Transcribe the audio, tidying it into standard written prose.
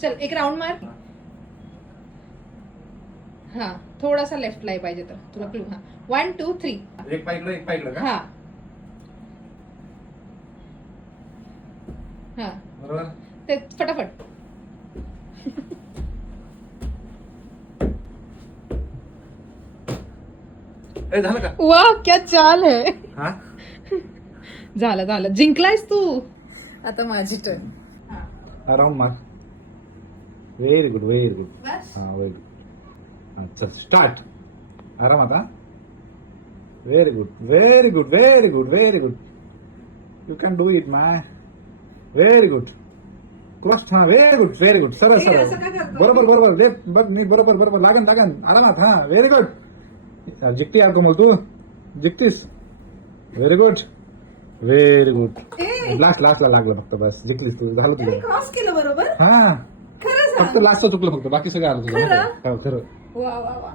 चल एक राऊंड मार. हा थोडासा लेफ्टला पाहिजे तर तुला क्लू. हा 1 2 3. एक पाय इकडं का? हा हा बरोबर. ते फटाफट. ए झालं का? वाह क्या चाल है. हा झालं झालं, जिंकलायस तू. आता माझी टर्न. राऊंड मार. Very good very good. बस हा व्हेरी गुड. अच्छा स्टार्ट. आरामात हा. Very good very good very good very good. You can do it माय. Very good. क्रॉस हा व्हेरी गुड व्हेरी गुड. सरळ ए, सरळ असं का करतो? बरोबर बरोबर. ले बघ मी बरोबर बरोबर लागन लागन आरामात. हा व्हेरी गुड. जिंकती यार कोमल तू जिंकतीस. Very good very good. ए. लास्टला लागलं फक्त बस जिंकलीस तू. झालं मी तुझं. क्रॉस केलं बरोबर. हा खरं फक्त सांग. लास्टचं चुकलं फक्त बाकी सगळं आलं तुझं. खरं? हो, खरं. वा वा वा.